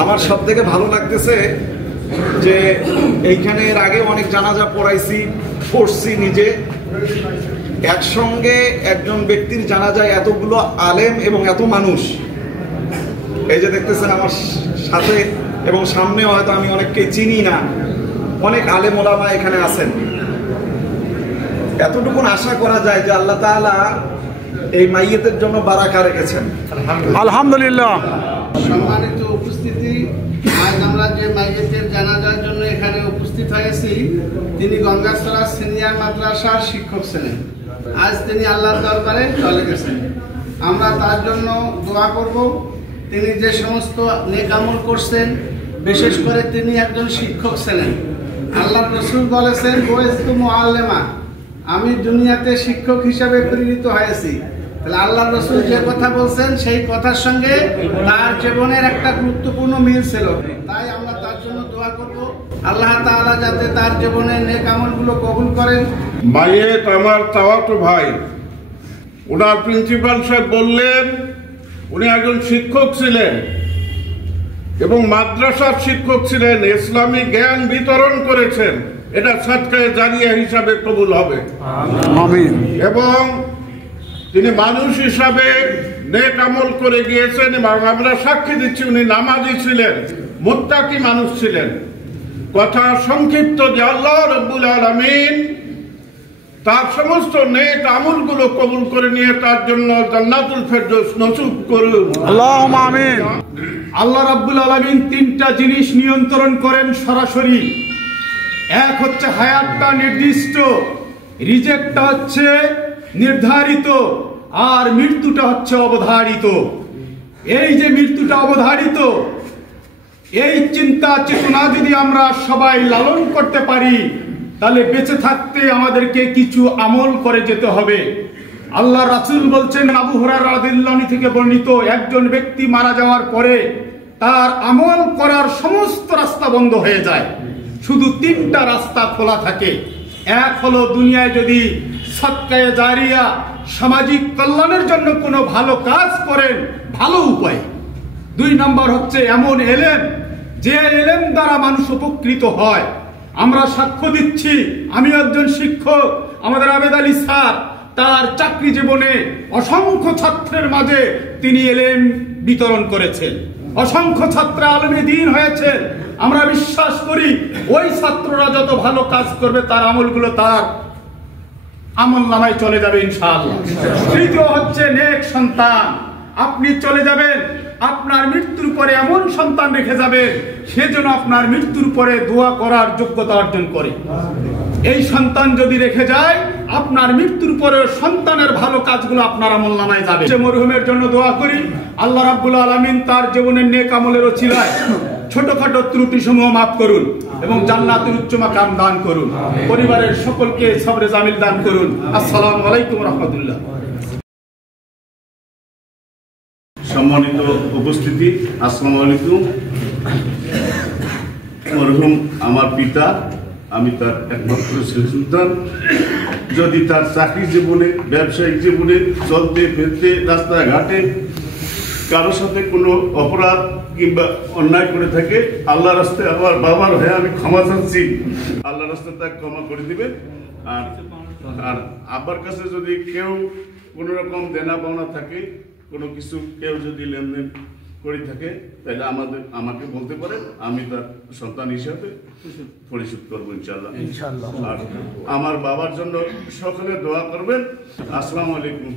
আমার সব থেকে ভালো লাগতেছে যে এইখানে এর আগে অনেক জানাজা পড়ছি নিজে, একসঙ্গে একজন ব্যক্তির জানাজায় এতগুলো আলেম এবং এত মানুষ, এই যে দেখতেছেন আমার সাথে এবং সামনেও হয়তো আমি অনেককে চিনি না, অনেক আলেম ওলামা এখানে আছেন। এতটুকু আশা করা যায় যে আল্লাহ তাআলা এই মাইয়েতের জন্য বারাকা রেখেছেন, আলহামদুলিল্লাহ। সম্মানিত উপস্থিতি, আজ আমরা যে মাইয়েতের জানাজার জন্য এখানে উপস্থিত হয়েছি, তিনি গঙ্গাছড়া সিনিয়র মাদ্রাসার শিক্ষক ছিলেন। আজ তিনি আল্লাহর দরবারে চলে গেছেন। আমরা তার জন্য দোয়া করব। তিনি যে সমস্ত নেক আমল করছেন, বিশেষ করে তিনি একজন শিক্ষক ছিলেন। আল্লাহর রাসূল বলেছেন, বুইস্তু মুআল্লিমা, আমি দুনিয়াতে শিক্ষক হিসাবে প্রেরিত হয়েছি। তাহলে আল্লাহর রাসূল যে কথা বলছেন সেই কথার সঙ্গে তার জীবনের একটা গুরুত্বপূর্ণ মিল ছিল। তাই আমরা তার জন্য দোয়া করব, আল্লাহ তাআলা যাতে তার জীবনের নেক আমলগুলো কবুল করেন। মাইয়েত আমার তাওয়াতো ভাই, ওনার প্রিন্সিপাল সাহেব বললেন উনি একজন শিক্ষক ছিলেন এবং মাদ্রাসার শিক্ষক ছিলেন, ইসলামী জ্ঞান বিতরণ করেছেন। এটা সাদকায়ে জারিয়া হিসাবে কবুল হবে, আমিন। এবং তিনি মানুষ হিসাবে নেক আমল করে গিয়েছেন এবং আমরা সাক্ষী দিচ্ছি উনি নামাজি ছিলেন, মুত্তাকি মানুষ ছিলেন। কথা সংক্ষিপ্ত যে আল্লাহ রাব্বুল আলামিন তার সমস্ত নেক আমলগুলো কবুল করে নিয়ে তার জন্য জান্নাতুল ফেরদৌস নসিব করুন, আল্লাহুম্মা আমিন। আল্লাহ রাব্বুল আলামিন তিনটা জিনিস নিয়ন্ত্রণ করেন সরাসরি। এক হচ্ছে হায়াতটা নির্দিষ্ট, রিজেক্টটা হচ্ছে নির্ধারিত, আর মৃত্যুটা হচ্ছে অবধারিত। এই যে মৃত্যুটা অবধারিত, এই চিন্তা চেতনা যদি আমরা সবাই লালন করতে পারি, তাহলে বেঁচে থাকতে আমাদেরকে কিছু আমল করে যেতে হবে। আল্লাহ রাসূল বলছেন, আবু হুরায়রা রাদিয়াল্লাহু আনহু থেকে বর্ণিত, একজন ব্যক্তি মারা যাওয়ার পরে তার আমল করার সমস্ত রাস্তা বন্ধ হয়ে যায়, শুধু তিনটা রাস্তা খোলা থাকে। এক হলো দুনিয়ায় যদি সাদকায়ে জারিয়া সামাজিক কল্যাণের জন্য কোনো ভালো কাজ করেন, ভালো উপায়। দুই নম্বর হচ্ছে এমন এলেম, যে এলেম দ্বারা মানুষ উপকৃত হয়। আমরা সাক্ষ্য দিচ্ছি, আমি একজন শিক্ষক, আমাদের আবেদ আলী স্যার তার চাকরি জীবনে অসংখ্য ছাত্রের মাঝে তিনি এলেম বিতরণ করেছেন, অসংখ্য ছাত্র আলেমে দ্বীন হয়েছে। আমরা বিশ্বাস করি ওই ছাত্ররা যত ভালো কাজ করবে তার আমলগুলো তার আমল নামায় চলে যাবে ইনশাআল্লাহ। তৃতীয় হচ্ছে নেক সন্তান। আপনি চলে যাবেন, আপনার মৃত্যুর পরে এমন সন্তান রেখে যাবে সেজন্য আপনার মৃত্যুর পরে দোয়া করার যোগ্যতা অর্জন করে। এই সন্তান যদি রেখে যায়, আপনার মৃত্যুর পরে সন্তানের ভালো কাজগুলো আপনার আমল নামায় যাবে। মরহুমের জন্য দোয়া করি, আল্লাহ রাব্বুল আলামিন তার জীবনের নেক আমলের ওসিলায় ছোটখাটো ত্রুটি সমূহ মাফ করুন এবং জান্নাতের উচ্চ মাকাম দান করুন। পরিবারের সকলকে সবরে জামিল দান করুন। আসসালামু আলাইকুম ওয়া রাহমাতুল্লাহ। সম্মানিত উপস্থিতি, আসসালামু আলাইকুম। মরহুম আমার পিতা, আমি তার একমাত্র সন্তান। যদি তার চাকরি জীবনে, ব্যবসায়িক জীবনে, চলতে ফিরতে, রাস্তাঘাটে কারোর সাথে কোনো অপরাধ কিংবা অন্যায় করে থাকে, আল্লাহ রাস্তায় আমার বাবার হয়ে আমি ক্ষমা চাচ্ছি, আল্লাহ রাস্তায় তাকে ক্ষমা করে দিবে। আর আব্বার কাছে যদি কেউ কোনো রকম দেনা পাওনা থাকে, কোনো কিছু কেউ যদি লেনদেন করে থাকে, তাহলে আমাকে বলতে পারেন, আমি তার সন্তান হিসাবে পরিশোধ করবো ইনশাআল্লাহ। আর আমার বাবার জন্য সকলে দোয়া করবেন। আসসালামু আলাইকুম।